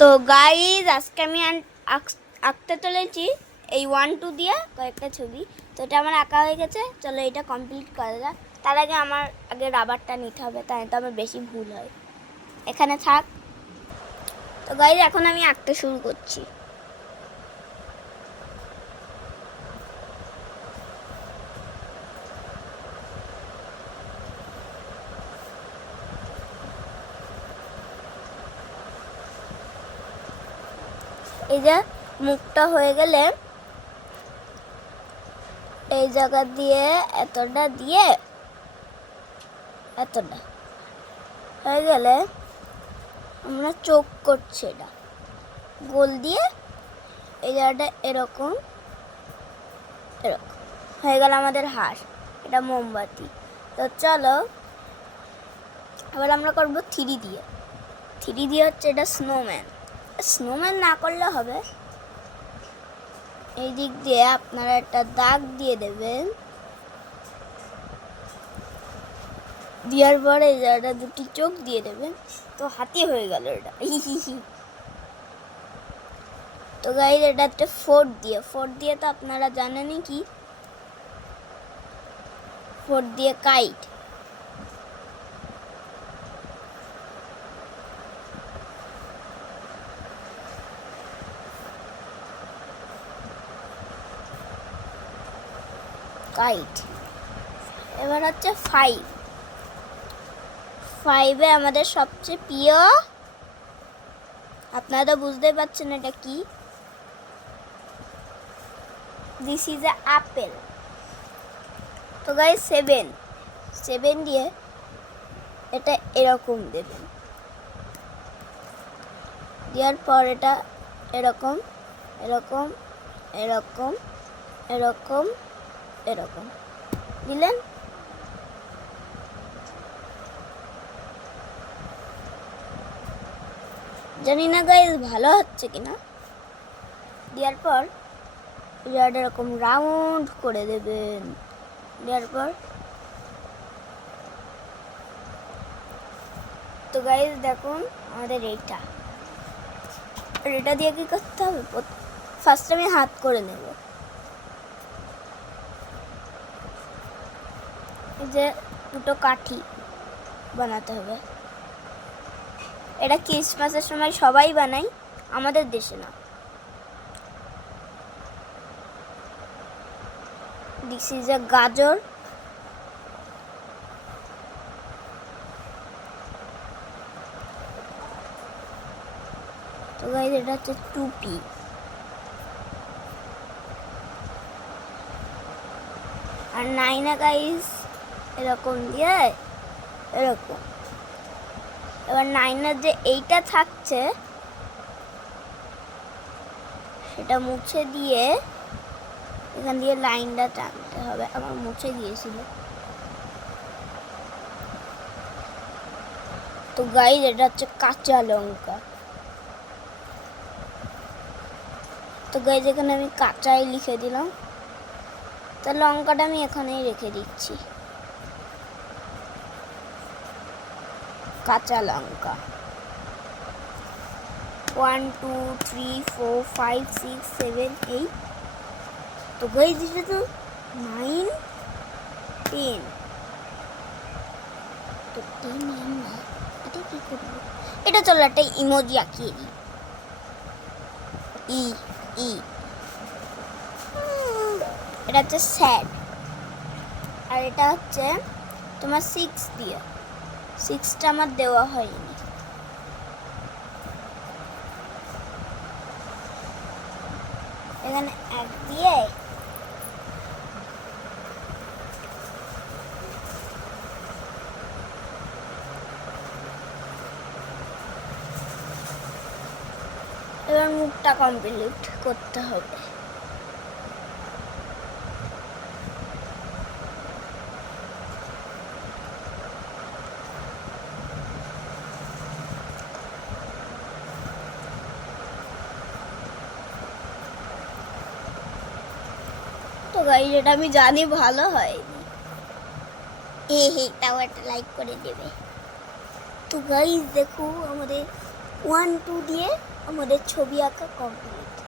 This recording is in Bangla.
তো গাইজ আজকে আমি আঁকতে চলেছি এই 1 2 দিয়ে কয়েকটা ছবি। তো এটা আমার আঁকা হয়ে গেছে, চলো এটা কমপ্লিট করা যাক। তার আগে আমার রাবারটা নিতে হবে, তাই তো আমার বেশি ভুল হয়। এখানে থাক। তো গাইজ এখন আমি আঁকতে শুরু করছি। এই যে মুখটা হয়ে গেলে এই জায়গা দিয়ে এতটা দিয়ে এতটা হয়ে গেলে আমরা চোখ করছি, এটা গোল দিয়ে এই জায়গাটা এরকম এরকম হয়ে গেল আমাদের হাঁস। এটা মোমবাতি। তো চলো এবার আমরা করবো 3 দিয়ে। 3 দিয়ে হচ্ছে এটা স্নোম্যান না করলে হবে। এই দিক দিয়ে আপনারা একটা দাগ দিয়ে দেবেন, দেওয়ার পরে এই জায়গাটা 2টি চোখ দিয়ে দেবেন। তো হাতি হয়ে গেল এটা। তো গাইজ এটা হচ্ছে 4 দিয়ে তো আপনারা জানেনই কি, 4 দিয়ে কাইট। এবার হচ্ছে 5 আমাদের সবচেয়ে প্রিয়। আপনারা তো বুঝতেই পারছেন এটা কি। This is a apple. তো গাইজ 7 দিয়ে এটা এরকম দেবেন, দেওয়ার পর এটা এরকম এরকম এরকম এরকম এরকম দিলেন। জানি না গাইজ ভালো হচ্ছে কিনা। দেওয়ার পর এটা এরকম রাউন্ড করে দেবেন। দেওয়ার পর তো গাইজ দেখুন আমাদের এটা দিয়ে কি করতে হবে, ফার্স্ট আমি হাত করে নেব। এই যে 2টো কাঠি বানাতে হবে। এটা ক্রিসমাসের সময় সবাই বানায়, আমাদের দেশে না। দিস ইজ এ গাজর। তো গাইজ এটা হচ্ছে টুপি। আর নাইনা গাইজ এরকম দিয়ে এরকম। এবার নাইনার যে এইটা থাকছে সেটা মুছে দিয়ে এখান দিয়ে লাইনটা টানতে হবে। আমার মুছে দিয়েছিল। তো গাইজ এটা হচ্ছে কাঁচা লঙ্কা। তো গাইজ এখানে আমি কাঁচাই লিখে দিলাম। তো লঙ্কাটা আমি এখানেই রেখে দিচ্ছি, কাঁচা লঙ্কা। 1 2 3 4 5 6 7 8। তো গাইজ এটা তো 9 10। তো 10 না, এটা কি করবো? এটা চলো একটা ইমোজি আঁকিয়ে দিই। ই এটা হচ্ছে স্যাড। আর এটা হচ্ছে তোমার 6 দিয়ে। 6টা আমার দেওয়া হয়নি। এখানে 1 দিয়ে এবার মুখটা কমপ্লিট করতে হবে। তো গাইজ এটা আমি জানি ভালো হয়নি, তাও একটা লাইক করে দেবে। তো গাইজ দেখো আমাদের 1 2 দিয়ে আমাদের ছবি আঁকা কমপ্লিট।